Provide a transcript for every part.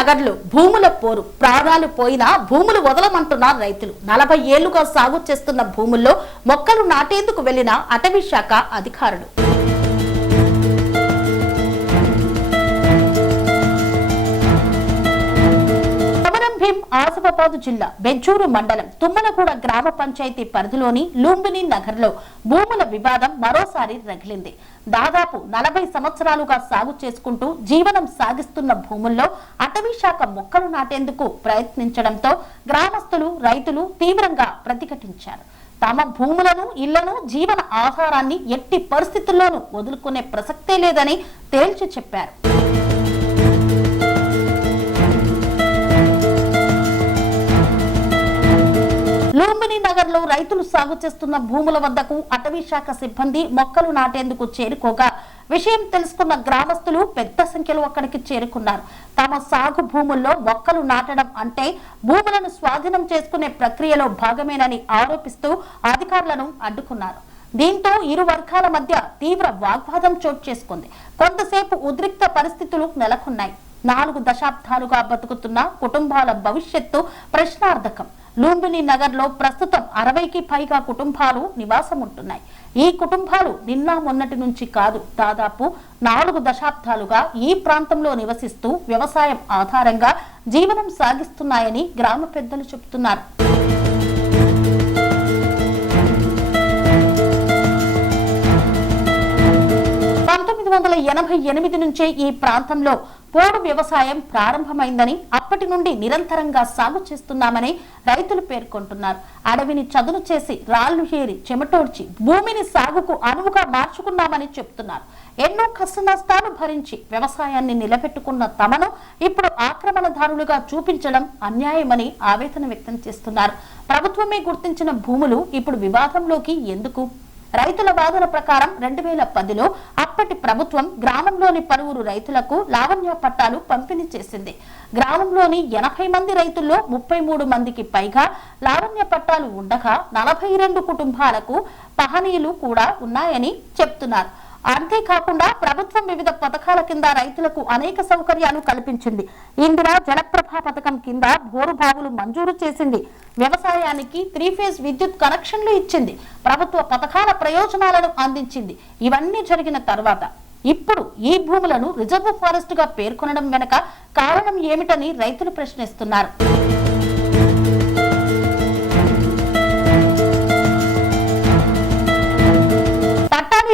నగర్లో భూముల పోరు, ప్రాణాలు పోయినా భూములు వదలమంటున్న రైతులు. 40 ఏళ్లుగా సాగు చేస్తున్న భూముల్లో మొక్కలు నాటేందుకు వెళ్లిన అటవీ శాఖ అధికారులు. ఆసిఫాబాద్ జిల్లా బెజ్జూరు మండలం తుమ్మలగూడ గ్రామ పంచాయతీ పరిధిలోని లుంబిని నగర్ లో భూముల వివాదం మరోసారి రగిలింది. దాదాపు 40 సంవత్సరాలుగా సాగు చేసుకుంటూ జీవనం సాగిస్తున్న భూముల్లో అటవీ శాఖ మొక్కలు నాటేందుకు ప్రయత్నించడంతో గ్రామస్తులు, రైతులు తీవ్రంగా ప్రతిఘటించారు. తమ భూములను, ఇళ్లను, జీవన ఆధారాన్ని ఎట్టి పరిస్థితుల్లోనూ వదులుకునే ప్రసక్తే లేదని తేల్చి చెప్పారు. లుంబిని నగర్ లో రైతులు సాగు చేస్తున్న భూముల వద్దకు అటవీ శాఖ సిబ్బంది మొక్కలు నాటేందుకు చేరుకోగా విషయం తెలుసుకున్న గ్రామస్తులు పెద్ద సంఖ్యలో అక్కడికి చేరుకున్నారు. తమ సాగు భూముల్లో మొక్కలు నాటడం అంటే భూములను స్వాధీనం చేసుకునే ప్రక్రియలో భాగమేనని ఆరోపిస్తూ అధికారులను అడ్డుకున్నారు. దీంతో ఇరు వర్గాల మధ్య తీవ్ర వాగ్వాదం చోటు చేసుకుంది. కొంతసేపు ఉద్రిక్త పరిస్థితులు నెలకొన్నాయి. 4 దశాబ్దాలుగా బతుకుతున్న కుటుంబాల భవిష్యత్తు ప్రశ్నార్థకం. లుంబిని నగర్ లో ప్రస్తుతం 60కి పైగా కుటుంబాలు నివాసం ఉంటున్నాయి. ఈ కుటుంబాలు నిన్న మొన్నటి నుంచి కాదు, దాదాపు 4 దశాబ్దాలుగా ఈ ప్రాంతంలో నివసిస్తూ వ్యవసాయం ఆధారంగా జీవనం సాగిస్తున్నాయని గ్రామ పెద్దలు చెబుతున్నారు. 1988 నుంచే ఈ ప్రాంతంలో పోడు వ్యవసాయం ప్రారంభమైందని, అప్పటి నుండి నిరంతరంగా సాగు చేస్తున్నామని రైతులు పేర్కొంటున్నారు. అడవిని చదును చేసి, రాళ్లు ఏరి, చెమటోడ్చి భూమిని సాగుకు అనువుగా మార్చుకున్నామని చెప్తున్నారు. ఎన్నో కష్ట నష్టాలు భరించి వ్యవసాయాన్ని నిలబెట్టుకున్న తమను ఇప్పుడు ఆక్రమణదారులుగా చూపించడం అన్యాయమని ఆవేదన వ్యక్తం చేస్తున్నారు. ప్రభుత్వమే గుర్తించిన భూములు ఇప్పుడు వివాదంలోకి ఎందుకు? రైతుల వాదన ప్రకారం 2010లో అప్పటి ప్రభుత్వం గ్రామంలోని పలువురు రైతులకు లావణ్య పట్టాలు పంపిణీ చేసింది. గ్రామంలోని 80 మంది రైతుల్లో 33 మందికి పైగా లావణ్య పట్టాలు ఉండగా 42 కుటుంబాలకు పహనీలు కూడా ఉన్నాయని చెప్తున్నారు. అంతేకాకుండా ప్రభుత్వం వివిధ పథకాల కింద రైతులకు అనేక సౌకర్యాలు కల్పించింది. ఇందిరా జలప్రభ పథకం కింద బోరు బావులు మంజూరు చేసింది. వ్యవసాయానికి 3 ఫేజ్ విద్యుత్ కనెక్షన్లు ఇచ్చింది. ప్రభుత్వ పథకాల ప్రయోజనాలను అందించింది. ఇవన్నీ జరిగిన తర్వాత ఇప్పుడు ఈ భూములను రిజర్వ్ ఫారెస్ట్ గా పేర్కొనడం వెనుక కారణం ఏమిటని రైతులు ప్రశ్నిస్తున్నారు.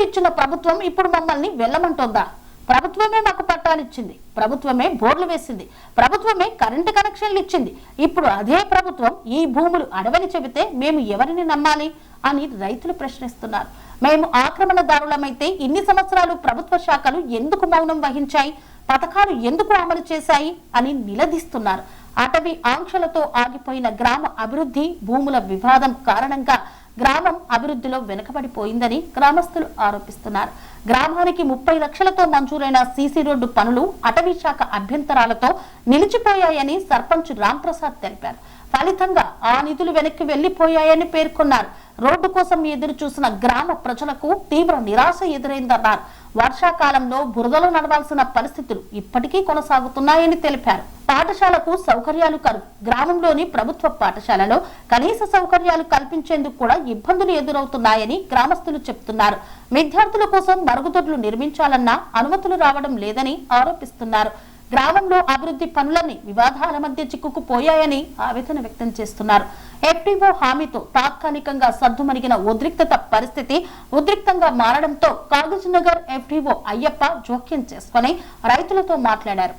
ఇచ్చిన ప్రభుత్వం ఇప్పుడు మమ్మల్ని వెళ్ళమంటోందా? ప్రభుత్వమే మాకు పట్టాలిచ్చింది, ప్రభుత్వమే బోర్లు వేసింది, ప్రభుత్వమే కరెంటు కనెక్షన్లు ఇచ్చింది. ఇప్పుడు అదే ప్రభుత్వం ఈ భూములు అడవని చెబితే మేము ఎవరిని నమ్మాలి అని రైతులు ప్రశ్నిస్తున్నారు. మేము ఆక్రమణదారులమైతే ఇన్ని సంవత్సరాలు ప్రభుత్వ శాఖలు ఎందుకు మౌనం వహించాయి? పథకాలు ఎందుకు అమలు చేశాయి అని నిలదీస్తున్నారు. అటవీ ఆంక్షలతో ఆగిపోయిన గ్రామ అభివృద్ధి, భూముల వివాదం కారణంగా గ్రామం అభివృద్ధిలో వెనుకబడిపోయిందని గ్రామస్తులు ఆరోపిస్తున్నారు. గ్రామానికి 30 లక్షలతో మంజూరైన సీసీ రోడ్డు పనులు అటవీ శాఖ అభ్యంతరాలతో నిలిచిపోయాయని సర్పంచ్ రామ్ ప్రసాద్ తెలిపారు. ఫలితంగా ఆ నిధులు వెనక్కి వెళ్లిపోయాయని పేర్కొన్నారు. రోడ్డు కోసం ఎదురు చూసిన గ్రామ ప్రజలకు తీవ్ర నిరాశ ఎదురైందన్నారు. వర్షాకాలంలో బురదలో నడవాల్సిన పరిస్థితులు ఇప్పటికీ కొనసాగుతున్నాయని తెలిపారు. పాఠశాలకు సౌకర్యాలు కరువు. గ్రామంలోని ప్రభుత్వ పాఠశాలలో కనీస సౌకర్యాలు కల్పించేందుకు కూడా ఇబ్బందులు ఎదురవుతున్నాయని గ్రామస్తులు చెప్తున్నారు. విద్యార్థుల కోసం మరుగుదొడ్లు నిర్మించాలన్నా అనుమతులు రావడం లేదని ఆరోపిస్తున్నారు. గ్రామంలో అభివృద్ధి పనులన్నీ వివాదాల మధ్య చిక్కుకుపోయాయని ఆవేదన వ్యక్తం చేస్తున్నారు. ఎఫ్డీఓ హామీతో తాత్కాలికంగా సద్దుమణిగిన ఉద్రిక్తత పరిస్థితి ఉద్రిక్తంగా మారడంతో కాగజ్నగర్ ఎఫ్డీఓ అయ్యప్ప జోక్యం చేసుకుని రైతులతో మాట్లాడారు.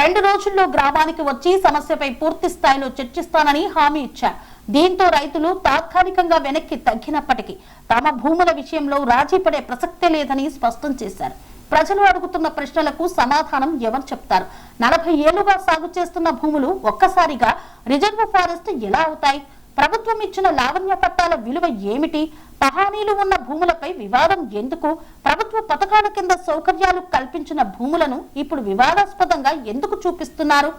రెండు రోజుల్లో గ్రామానికి వచ్చి సమస్యపై పూర్తి స్థాయిలో చర్చిస్తానని హామీ ఇచ్చారు. దీంతో రైతులు తాత్కాలికంగా వెనక్కి తగ్గినప్పటికీ తమ భూముల విషయంలో రాజీ పడే ప్రసక్తే లేదని స్పష్టం చేశారు. ప్రజలు అడుగుతున్న ప్రశ్నలకు సమాధానం ఎవరు చెప్తారు? 40 ఏళ్లుగా సాగు చేస్తున్న భూములు ఒక్కసారిగా రిజర్వ్ ఫారెస్ట్ ఎలా అవుతాయి? ప్రభుత్వం ఇచ్చిన లావణ్య పట్టాల విలువ ఏమిటి? పహానీలు ఉన్న భూములపై వివాదం ఎందుకు? ప్రభుత్వ పథకాల కింద సౌకర్యాలు కల్పించిన భూములను ఇప్పుడు వివాదాస్పదంగా ఎందుకు చూపిస్తున్నారు?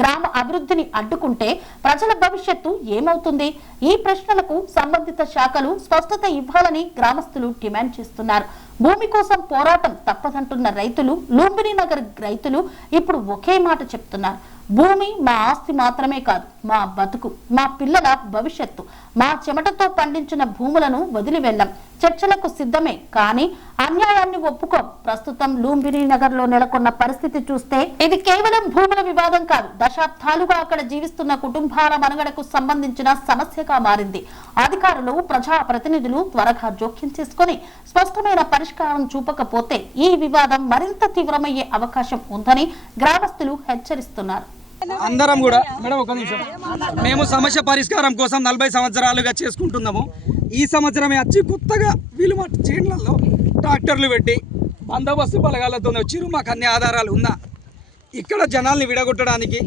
గ్రామ అభివృద్ధిని అడ్డుకుంటే ప్రజల భవిష్యత్తు ఏమవుతుంది? ఈ ప్రశ్నలకు సంబంధిత శాఖలు స్పష్టత ఇవ్వాలని గ్రామస్తులు డిమాండ్ చేస్తున్నారు. భూమి కోసం పోరాటం తప్పదంటున్న రైతులు, లూంబిని నగర్ రైతులు ఇప్పుడు ఒకే మాట చెప్తున్నారు. భూమి మా ఆస్తి మాత్రమే కాదు, మా బతుకు, మా పిల్లల భవిష్యత్తు. మా చెమటతో పండించిన భూములను వదిలి వెళ్ళాం. చర్చలకు సిద్ధమే, కానీ అన్యాయాన్ని ఒప్పుకోం. ప్రస్తుతం లూంబిని నగర్ లో నెలకొన్న పరిస్థితి చూస్తే ఇది కేవలం భూముల వివాదం కాదు, దశాబ్దాలుగా అక్కడ జీవిస్తున్న కుటుంబాల మనుగడకు సంబంధించిన సమస్యగా మారింది. అధికారులు, ప్రజా ప్రతినిధులు త్వరగా జోక్యం చేసుకుని స్పష్టమైన పరిష్కారం చూపకపోతే ఈ వివాదం మరింత తీవ్రమయ్యే అవకాశం ఉందని గ్రామస్తులు హెచ్చరిస్తున్నారు. అందరం కూడా మేడం ఒక నిమిషం, మేము సమస్య పరిష్కారం కోసం 40 సంవత్సరాలుగా చేసుకుంటున్నాము. ఈ సంవత్సరమే వచ్చి కొత్తగా వీళ్ళు మా చేనులలో ట్రాక్టర్లు పెట్టి బందోబస్తు బలగాలతో వచ్చిరు. మాకు అన్ని ఆధారాలు ఉందా? ఇక్కడ జనాల్ని విడగొట్టడానికి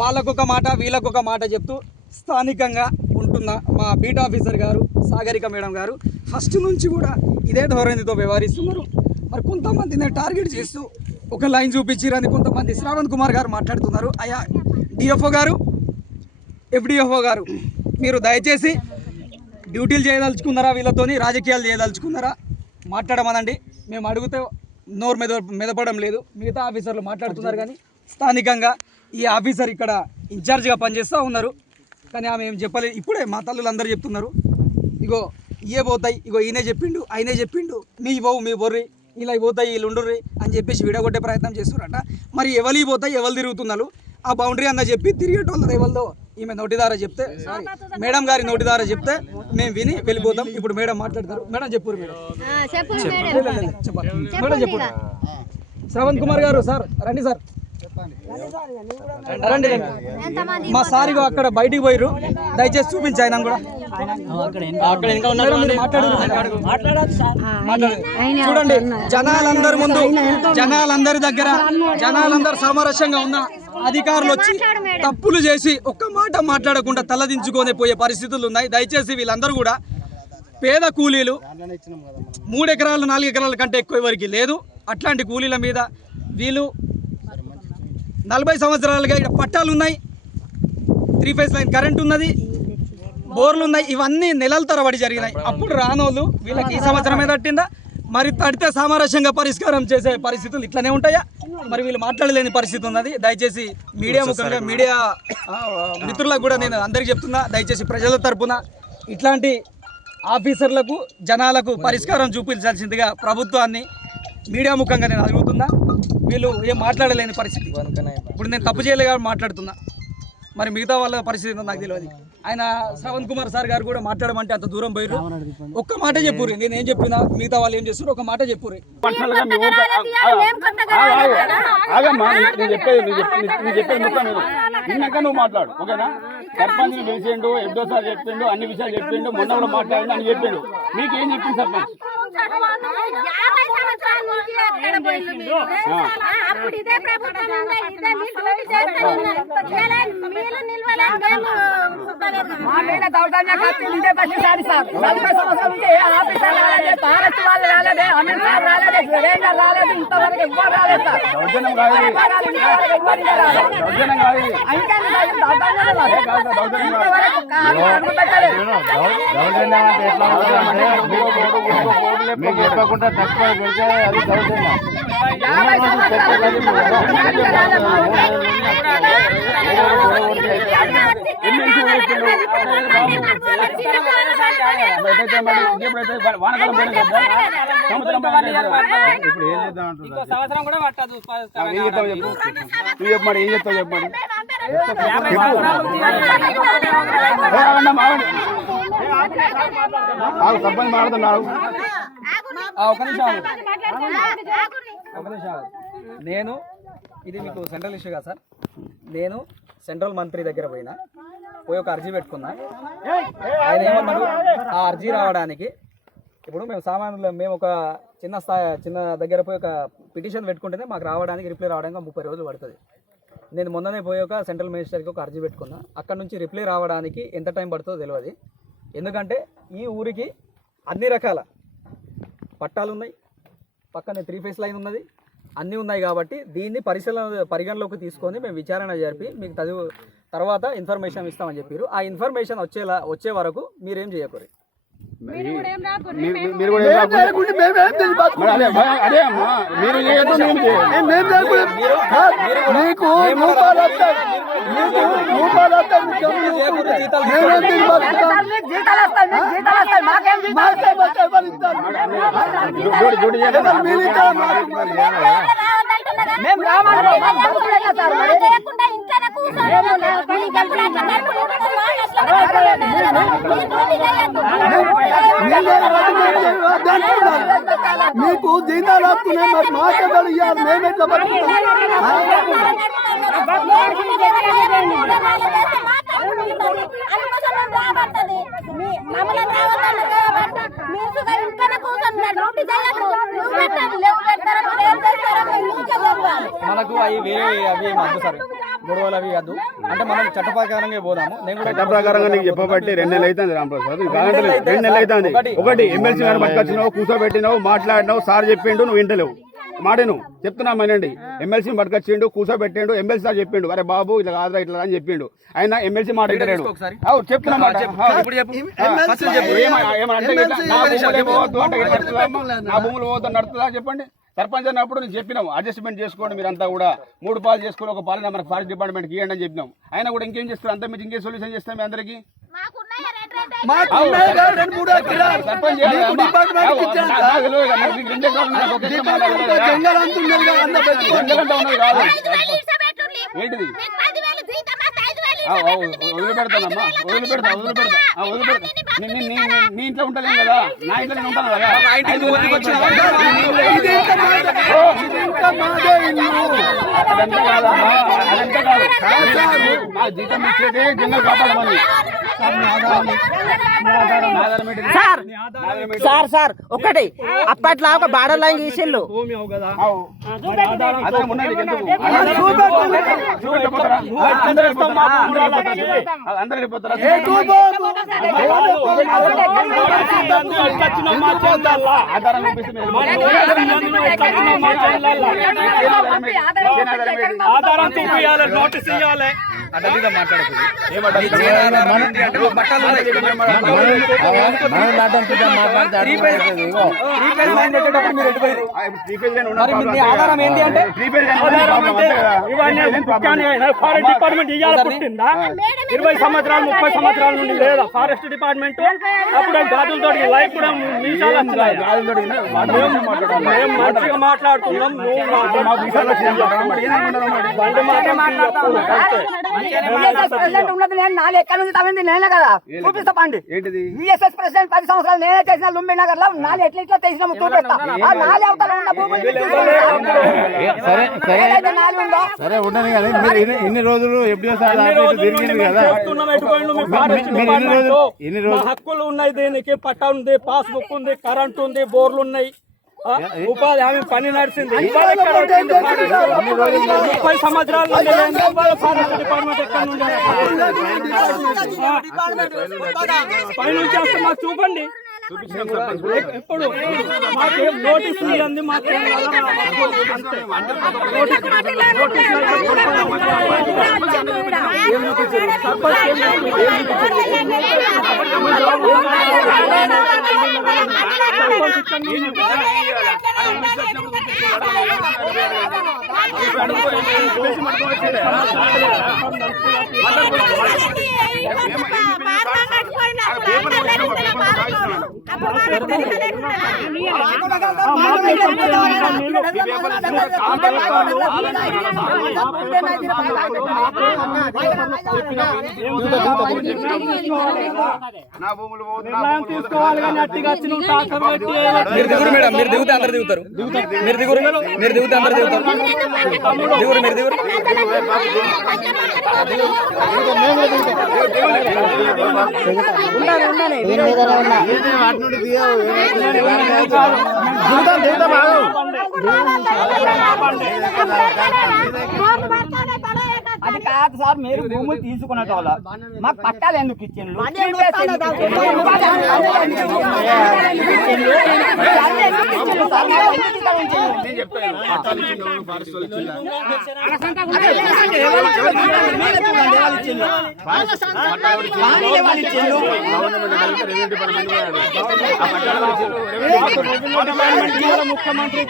వాళ్ళకొక మాట వీళ్ళకొక మాట చెప్తూ స్థానికంగా ఉంటున్న మా బీట్ ఆఫీసర్ గారు సాగరిక మేడం గారు ఫస్ట్ నుంచి కూడా ఇదే ధోరణితో వ్యవహరిస్తున్నారు. మరి కొంతమందిని టార్గెట్ చేస్తూ ఒక లైన్ చూపించారని కొంతమంది శ్రావణ్ కుమార్ గారు మాట్లాడుతున్నారు. అయ్యా డిఎఫ్ఓ గారు, ఎఫ్డిఎఫ్ఓ గారు, మీరు దయచేసి డ్యూటీలు చేయదలుచుకున్నారా, వీళ్ళతోని రాజకీయాలు చేయదలుచుకున్నారా మాట్లాడమనండి. మేము అడిగితే నోరు మెదపడం లేదు. మిగతా ఆఫీసర్లు మాట్లాడుతున్నారు, కానీ స్థానికంగా ఈ ఆఫీసర్ ఇక్కడ ఇన్ఛార్జ్గా పనిచేస్తూ ఉన్నారు. కానీ ఆమె ఏం చెప్పలేదు. ఇప్పుడే మా తల్లులు అందరూ చెప్తున్నారు, ఇగో ఇవే పోతాయి, ఇగో ఈయనే చెప్పిండు, ఆయనే చెప్పిండు, మీ పోవు మీ బొర్రి, ఇలా పోతాయి వీళ్ళు ఉండుర్రి అని చెప్పేసి విడగొట్టే ప్రయత్నం చేస్తున్నారట. మరి ఎవరి పోతాయి, ఎవరు తిరుగుతున్నారు? ఆ బౌండరీ అన్న చెప్పి తిరిగేటోళ్ళది ఎవరిదో ఈమె నోటిదారా చెప్తే, సారీ మేడం గారి నోటిదారా చెప్తే మేము విని వెళ్ళిపోతాం. ఇప్పుడు మేడం మాట్లాడతారు. మేడం చెప్పు మేడం, మేడం చెప్పు. శ్రవణ్ కుమార్ గారు సార్ రండి సార్, రండి రండి. మా సార్ అక్కడ బయటికి పోయిర్రు, దయచేసి చూపించి ఆయన కూడా చూడండి. జనాలందరి ముందు, జనాలందరి దగ్గర, జనాలందరూ సామరస్యంగా ఉన్న అధికారులు వచ్చి తప్పులు చేసి ఒక్క మాట మాట్లాడకుండా తలదించుకొని పోయే పరిస్థితులు ఉన్నాయి. దయచేసి వీళ్ళందరూ కూడా పేద కూలీలు, 3 ఎకరాలు 4 ఎకరాల కంటే ఎక్కువ వరకు లేదు. అట్లాంటి కూలీల మీద వీళ్ళు 40 సంవత్సరాలుగా ఇక్కడ పట్టాలు ఉన్నాయి, 3 ఫేజ్ లైన్ కరెంట్ ఉన్నది, బోర్లు ఉన్నాయి. ఇవన్నీ నెలల తరబడి జరిగినాయి. అప్పుడు రానోళ్ళు వీళ్ళకి ఈ సంవత్సరమే తట్టిందా? మరి తడితే సామరస్యంగా పరిష్కారం చేసే పరిస్థితులు ఇట్లనే ఉంటాయా? మరి వీళ్ళు మాట్లాడలేని పరిస్థితి ఉన్నది. దయచేసి మీడియా ముఖంగా మీడియా మిత్రులకు కూడా నేను అందరికీ చెప్తున్నా, దయచేసి ప్రజల తరపున ఇట్లాంటి ఆఫీసర్లకు, జనాలకు పరిష్కారం చూపించాల్సిందిగా ప్రభుత్వాన్ని మీడియా ముఖంగా నేను అడుగుతున్నా. వీళ్ళు ఏం మాట్లాడలేని పరిస్థితి. ఇప్పుడు నేను తప్పు చేయలేగా మాట్లాడుతున్నా, మరి మిగతా వాళ్ళ పరిస్థితి నాకు తెలియదు. ఆయన శ్రవణ్ కుమార్ సార్ గారు కూడా మాట్లాడమంటే అంత దూరం పోయారు. ఒక్క మాట చెప్పుర్రి, నేను ఏం చెప్పినా మిగతా వాళ్ళు ఏం చేస్తారు ఒక మాట చెప్పుర్రి. నిన్నక నువ్వు మాట్లాడు, ఓకేనా? సర్పంచ్ పిలిచిండు, ఎబ్డో సార్ చెప్పిండు, అన్ని విషయాలు చెప్పిండు, మొన్న కూడా మాట్లాడిండు అని చెప్పిండు. మీకు ఏం చెప్పింది సర్పంచ్? మీకు చెప్పకుండా తక్కువ పెడితే అది దౌర్జన్యం. ఇప్పుడు ఏం చేద్దాం అంటున్నారు? చెప్పండి, ఏం చెప్తావు చెప్పండి. సర్పంచ్ మాట్లాడుతున్నాడు. నేను ఇది మీకు సెంట్రల్ ఇష్యూ కదా సార్. నేను సెంట్రల్ మంత్రి దగ్గర పోయి ఒక అర్జీ పెట్టుకున్నా. ఆయన ఏమన్నాడు, ఆ అర్జీ రావడానికి ఇప్పుడు మేము సామాన్యులు, మేము ఒక చిన్న దగ్గర పోయి ఒక పిటిషన్ పెట్టుకుంటేనే మాకు రావడానికి, రిప్లై రావడానికి 30 రోజులు పడుతుంది. నేను మొన్ననే పోయి ఒక సెంట్రల్ మినిస్టర్కి ఒక అర్జీ పెట్టుకున్నా. అక్కడ నుంచి రిప్లై రావడానికి ఎంత టైం పడుతుందో తెలియదు. ఎందుకంటే ఈ ఊరికి అన్ని రకాల పట్టాలు ఉన్నాయి, పక్కనే 3 ఫేజ్ లైన్ ఉన్నది, అన్నీ ఉన్నాయి కాబట్టి దీన్ని పరిగణలోకి తీసుకొని మేము విచారణ జరిపి మీకు తర్వాత ఇన్ఫర్మేషన్ ఇస్తామని చెప్పారు. ఆ ఇన్ఫర్మేషన్ వచ్చే వరకు మీరేం చేయకూడదు. మీరు కూడా ఏం రాకుండా అదే అమ్మా మీరు మీకు జీతాలు వస్తున్నాయి మరి మాట్లాడాలి మేమెట్లా మనకు అవి అవి వద్దు సార్, గొడవలు అవి వద్దు. అంటే మనం చట్ట ప్రకారంగా పోదాము. చట్ట ప్రకారంగా నీకు చెప్పబట్టి 2 నెలలు అవుతుంది రామప్రసాద్. 2 నెలలు అవుతుంది. ఒకటి ఎమ్మెల్సీ గారు పట్టుకొచ్చినావు, కూర్చోబెట్టినావు, మాట్లాడినావు, సార్ చెప్పిండు, నువ్వు వింటలేవు. మాటను చెప్తున్నా మనండి. ఎమ్మెల్సీని పట్టుకొచ్చిండు, కూర్చోబెట్టిండు, ఎమ్మెల్సీ సార్ చెప్పిండు, అరే బాబు ఇట్లా కాదురా ఇట్లా అని చెప్పిండు. ఆయన ఎమ్మెల్సీ మాట వింటలేడు. చెప్తున్నా మాట నా భూములు పోవద్దు నడుతుందా చెప్పండి. సర్పంచ్ అన్నప్పుడు నేను చెప్పినాము అడ్జస్ట్మెంట్ చేసుకోండి మీరంతా కూడా 3 పాలు చేసుకుని ఒక పాలన మనకు ఫారెస్ట్ డిపార్ట్మెంట్కి ఇవ్వండి అని చెప్పినాం. ఆయన కూడా ఇంకేం చేస్తారు, అంతా మీరు ఇంకేం సొల్యూషన్ చేస్తాం మీ అందరికీ. ఏంటిది వదిలిపెడతానమ్మా, వదిలిపెడతా నీ ఇంట్లో ఉంటాను కదా, నా ఇంట్లో నేను ఉంటాను కదా. అదంతా కాదమ్మా, అదంతా కాదు. నా జీతం ఇచ్చేదే జంగల్ కాపాడమని. సార్ సార్ ఒకటి అప్పట్లో ఒక బార్డర్ లైన్ గీసిల్లు నోటీస్ ఇవ్వాలి. ఆధారం ఏంటి అంటే ఫారెస్ట్ డిపార్ట్మెంట్ ఇవాళ పుట్టిందా? 20 సంవత్సరాలు 30 సంవత్సరాల నుండి లేదా ఫారెస్ట్ డిపార్ట్మెంట్? అప్పుడు గాజులతో లైఫ్ కూడా మీసాలు వస్తున్నాయి. మేము మంచిగా మాట్లాడుతున్నాం, బండి ఉన్నది నేను 4 ఎక్కడ నుంచి తవ్వింది నేనే కదా చూపిస్తా పండి. విఎస్ఎస్ ప్రెసిడెంట్ 10 సంవత్సరాలు నేనే చేసిన లుంబి నగర్ లో 4 ఎట్లా చేసిన చూపిస్తా. ఆ 4 అవతల ఉన్న భూములు సరే ఉండదు కదా. మీరు ఇన్ని రోజులు హక్కులు ఉన్నాయి, దీనికి పట్టా ఉంది, పాస్బుక్ ఉంది, కరెంట్ ఉంది, బోర్లు ఉన్నాయి, ఉపాధి హామీ పని నడిచింది. 30 సంవత్సరాల నుండి ఫారెస్ట్ డిపార్ట్మెంట్ ఎక్కడ నుండి పైనుంచి వస్తే మాకు చూపండి. ఇప్పుడు మాకేం నోటీస్ అంది, మాకేం నిర్ణయం తీసుకోవాలి. కానీ అట్టిగా వచ్చి నువ్వు టాకర్ పెట్టి మీరు దిగురు మేడం, మీరు దిగుతే అందరు దిగుతారు. మీరు దిగురు, మీరు దిగుతే అందరు దిగుతారు. దిగురు, మీరు దిగురు. అది కాదు సార్, మీరు భూములు తీసుకున్న వాళ్ళ మాకు పట్టాలు ఎందుకు ఇచ్చిండ్రు? ముఖ్యమంత్రి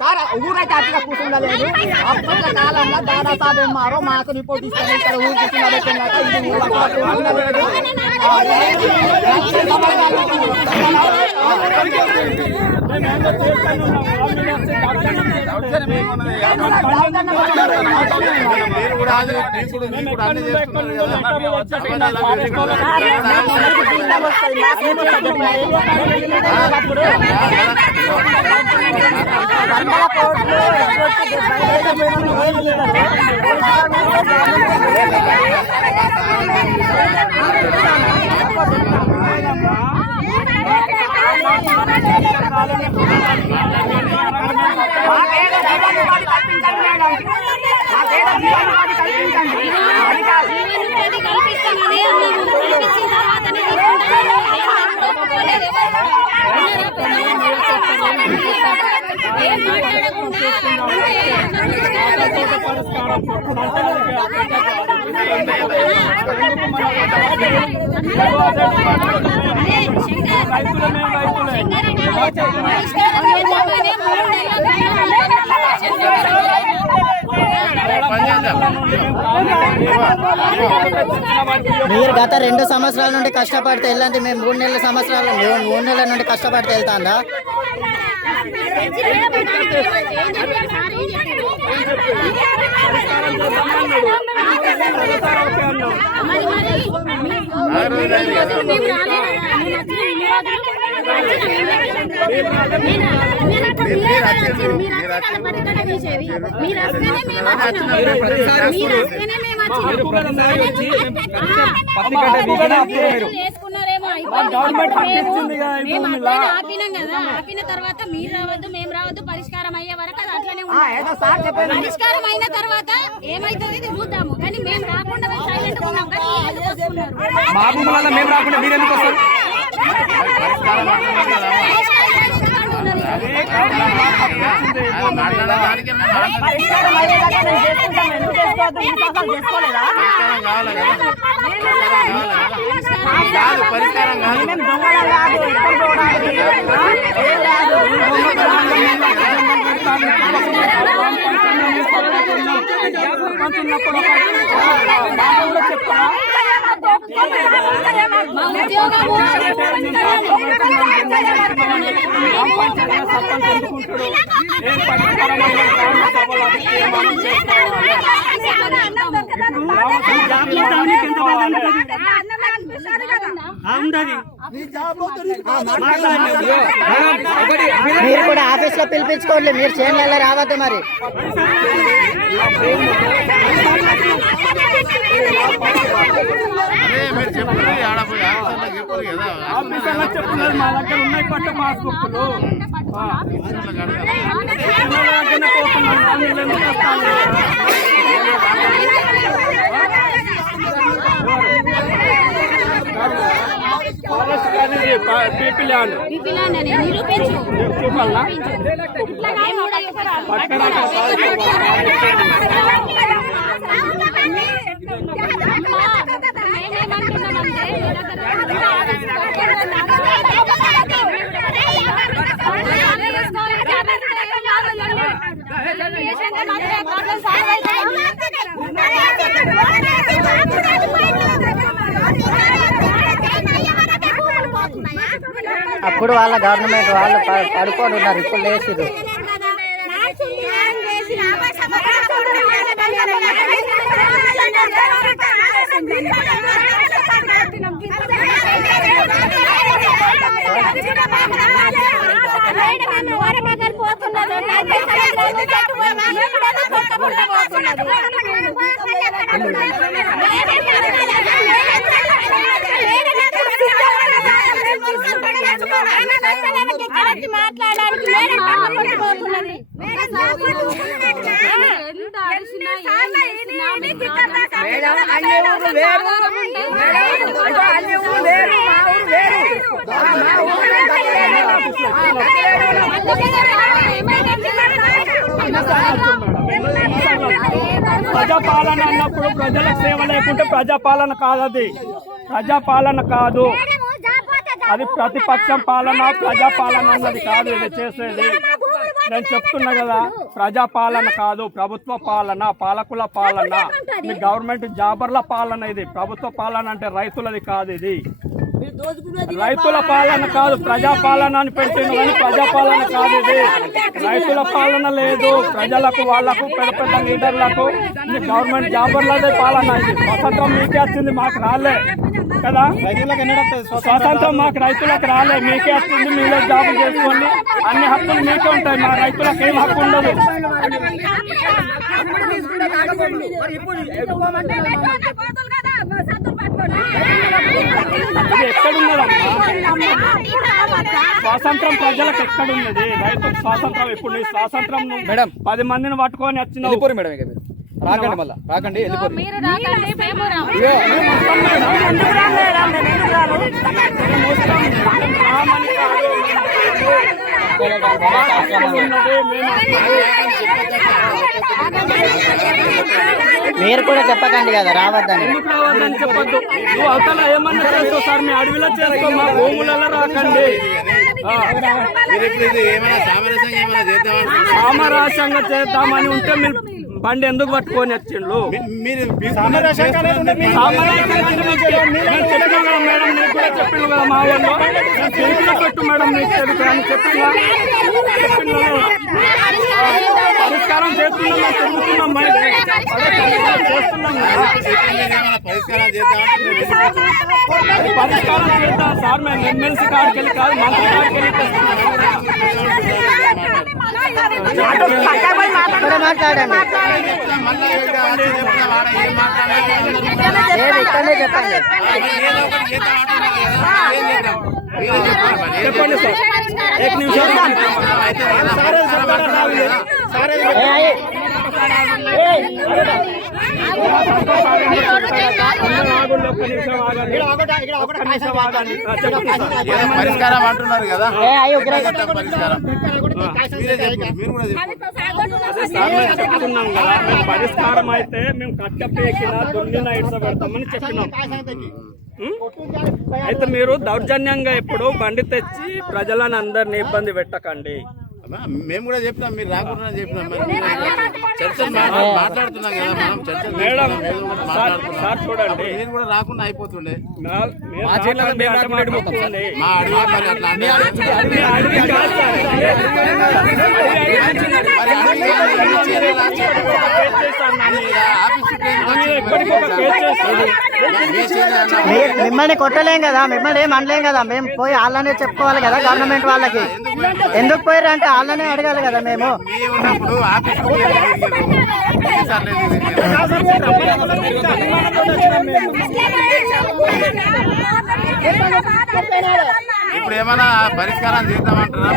సార్ ఊరైతే అట్లా కూర్చుండలేదు. అప్పట్లో కాలంలో దాదాసాబ్ మారో మాకు రిపోర్ట్ ఇస్తాను ఇక్కడ ఊరు మీరు గత 2 సంవత్సరాల నుండి కష్టపడితే వెళ్ళండి, మేము 3 నెలల నుండి కష్టపడితే వెళ్తాందా? ఆపిన తర్వాత మీరు రావద్దు మేము రావద్దు, పరిష్కారం అయ్యే వరకు అది అట్లనే ఉంటుంది. పరిష్కారం అయిన తర్వాత ఏమైతుంది చూద్దాము, కానీ మేము రాకుండా సైలెంట్ ఉన్నాం. మేము రాకుండా మీరు ఎందుకు వస్తారు? పరిష్కారం మీరు కూడా ఆఫీస్ లో పిలిపించుకోండి, మీరు చేయాలి రావద్దు మరి. చెప్తున్నారు మా దగ్గర ఉన్నాయి కొత్త పాస్బుక్లు అప్పుడు వాళ్ళ గవర్నమెంట్ వాళ్ళు పడుకొని ఉన్నారు, ఇప్పుడు లేచిరు. మాట్లాడడానికి ప్రజాపాలన అన్నప్పుడు ప్రజలకు సేవ లేకుంటే ప్రజాపాలన కాదు. అది ప్రజాపాలన కాదు, అది ప్రతిపక్షం పాలన. ప్రజాపాలన అన్నది కాదు ఇది చేసేది. నేను చెప్తున్నా కదా, ప్రజాపాలన కాదు, ప్రభుత్వ పాలన, పాలకుల పాలన, మీ గవర్నమెంట్ జాబర్ల పాలన. ఇది ప్రభుత్వ పాలన అంటే రైతులది కాదు. ఇది రైతుల పాలన కాదు, ప్రజాపాలన అని పెట్టిన కానీ ప్రజాపాలన కాదు. ఇది రైతుల పాలన లేదు. ప్రజలకు, వాళ్లకు, పెద్ద పెద్ద లీడర్లకు, మీ గవర్నమెంట్ జాబర్లదే పాలన. ఇది స్వాతంత్రం మీకే వచ్చింది, మాకు రాలే కదా. స్వాతంత్రం మాకు రైతులకు రాలే, మీకే వచ్చింది. మీరే జాబులు చేసుకోండి, అన్ని హక్కులు మీకే ఉంటాయి. మా రైతులకు ఏం హక్కు ఉండదు. ఇది ఎక్కడున్నదమ్మా? స్వాతంత్రం ప్రజలకు ఎక్కడున్నది? రైతుకు స్వాతంత్రం ఎప్పుడు? నీ స్వాతంత్రం మేడం 10 మందిని పట్టుకొని వచ్చిన మేడం. ఇక మీరు రాకండి, మళ్ళా రాకండి, వెళ్ళిపోరు. మీరు కూడా చెప్పకండి కదా రావద్దని. ఎందుకు రావద్దని చెప్పొద్దు. నువ్వు అవతల ఏమన్నా చేస్తావు సార్, మీ అడవిలో చేసుకో, మా భూములలో రాకండి. సామరస్యంగా చేద్దామని ఉంటే మీరు బండి ఎందుకు పట్టుకొని వచ్చిండ్రు? మేడం నీకు కూడా చెప్పిండు కదా, మా వాళ్ళు చేతిలో పెట్టు మేడం, నీకు తెలుసు అని చెప్పిందా? పరిష్కారం చేస్తున్నాం, తిరుగుతున్నాం, పరిష్కారం చేద్దాం సార్. మేము ఎమ్మెల్సీ కాడికి వెళ్ళి కాదు, మంత్రి కాడికి వెళ్ళి మాట్లాడండి, ఇక్కడనే చెప్పండి. చెప్పండి సార్, 1 నిమిషం. పరిష్కారం అంటున్నారు కదా, చెప్తున్నాం కదా. మేము పరిష్కారం అయితే మేము కట్టపెక్కినా దున్నినా ఇడ్సబెడతామని చెప్పినాం. అయితే మీరు దౌర్జన్యంగా ఎప్పుడు బండి తెచ్చి ప్రజలను అందరినీ ఇబ్బంది పెట్టకండి. మేము కూడా చెప్తాం, మీరు రాకుండా చెప్పినాం. మాట్లాడుతున్నాం కదా మనం, మేడం సార్ చూడండి, మీరు కూడా రాకుండా అయిపోతుండే. మా అడవి మిమ్మల్ని కొట్టలేం కదా, మిమ్మల్ని ఏం అనలేం కదా. మేము పోయి వాళ్ళనే చెప్పుకోవాలి కదా గవర్నమెంట్ వాళ్ళకి. ఎందుకు పోయారు అంటే వాళ్ళనే అడగాలి కదా. మేము ఇప్పుడు ఏమైనా పరిష్కారం చేద్దామంటారా?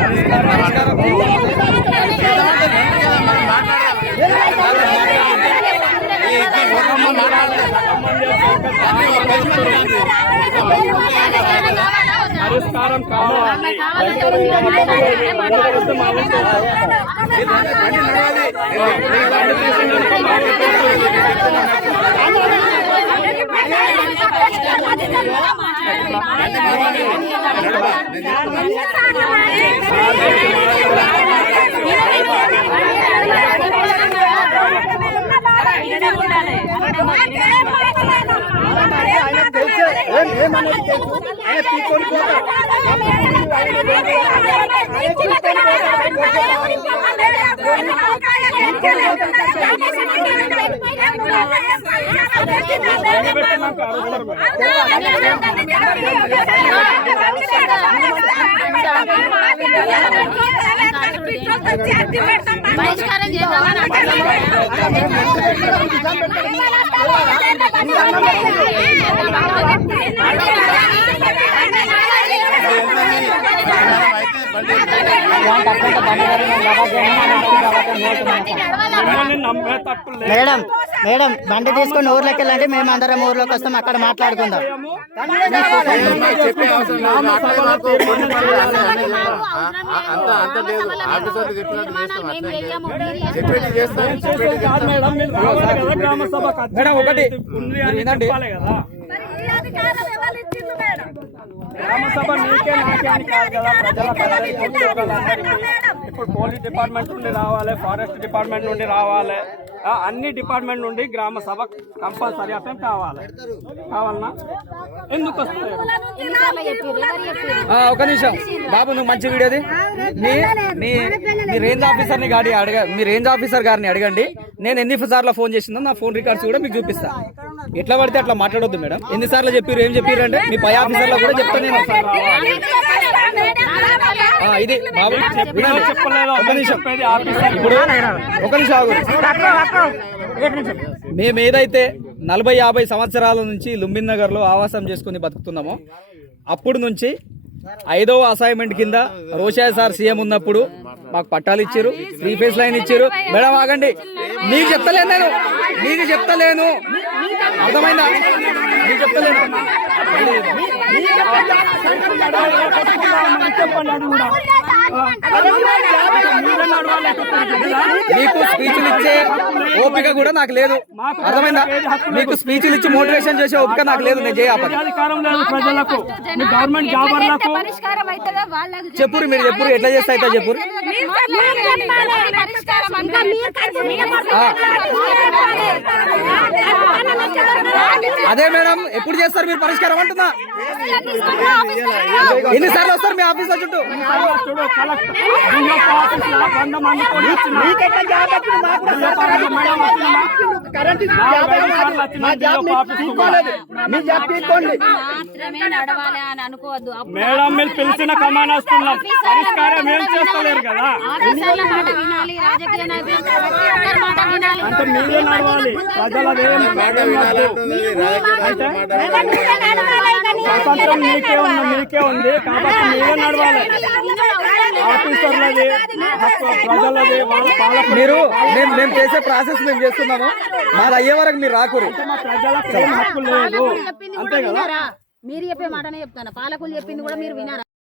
పరిష్కారం కావాలి. పరిష్కారం చేద్దామని మిమ్మల్ని నమ్మేటట్టు లేదు. మేడం మేడం బండి తీసుకుని ఊర్లోకి వెళ్ళండి, మేము అందరం ఊర్లోకి వస్తాం, అక్కడ మాట్లాడుకుందాం. మేడం ఒకటి వినండి. గ్రామ సభ నీకే నాకే అని కాదు కదా, ప్రజల ఉద్యోగాలందరికీ. ఇప్పుడు పోలీస్ డిపార్ట్మెంట్ నుండి రావాలి, ఫారెస్ట్ డిపార్ట్మెంట్ నుండి రావాలి, అన్ని డిపార్ట్మెంట్ నుండి గ్రామ సభ కంపల్సరీ అర్థం కావాలనా? ఎందుకు వస్తుంది? ఒక నిమిషం బాబు, నువ్వు మంచి వీడియోది మీ రేంజ్ ఆఫీసర్ని మీ రేంజ్ ఆఫీసర్ గారిని అడగండి. నేను ఎన్నిసార్లు ఫోన్ చేసిందో నా ఫోన్ రికార్డ్స్ కూడా మీకు చూపిస్తా. ఎట్లా పడితే అట్లా మాట్లాడొద్దు మేడం. ఎన్నిసార్లు చెప్పారు, ఏం చెప్పారు అంటే మీ పై ఆఫీసర్లో కూడా చెప్తాను నేను. ఇది బాబు వినండి. ఒక నిమిషం ఇప్పుడు ఒక నిమిషం ఆగు. మేము ఏదైతే 40-50 సంవత్సరాల నుంచి లుంబిన్ నగర్ లో ఆవాసం చేసుకుని బతుకుతున్నామో అప్పుడు నుంచి 5వ అసైన్మెంట్ కింద రోషయ్య సార్ సీఎం ఉన్నప్పుడు మాకు పట్టాలు ఇచ్చారు, 3 ఫేజ్ లైన్ ఇచ్చారు. మేడం ఆగండి, మీకు చెప్తలేను నేను, మీకు చెప్తలేను, అర్థమైందా? మీకు చెప్తలేను. మీకు స్పీచ్లు ఇచ్చే ఓపిక కూడా నాకు లేదు, అర్థమైందా? మీకు స్పీచ్లు ఇచ్చి మోటివేషన్ చేసే ఓపిక నాకు లేదు. నేను చేయాలి ప్రజలకు, గవర్నమెంట్ జాబర్లకు చెప్పురు, మీరు చెప్పురు, ఎట్లా చేస్తా అయితే చెప్పురు. అదే మేడం, ఎప్పుడు చేస్తారు మీరు పరిష్కారం అంటున్నా? ఎన్నిసార్లు వస్తారు మీ ఆఫీస్ చుట్టూ? మేడం మీరు పిలిచిన కమాన్ వస్తున్నాం, పరిష్కారం ఏం చేస్తలేరు కదా. అంటే మీరే నడవాలి, ప్రజలదేం స్వాతంత్రం మీకే ఉంది కాబట్టి మీరే నడవాలి. ఆఫీసర్లది, ప్రజలది, వాళ్ళ పాలకులు. మీరు మేము చేసే ప్రాసెస్ మేము చేస్తున్నాము, మాది అయ్యే వరకు మీరు రాకూరు. ప్రజలకు ఏం హక్కు లేదు, అంతే కదా. మీరు చెప్పే మాటనే చెప్తాను, పాలకులు చెప్పింది కూడా మీరు వినారా?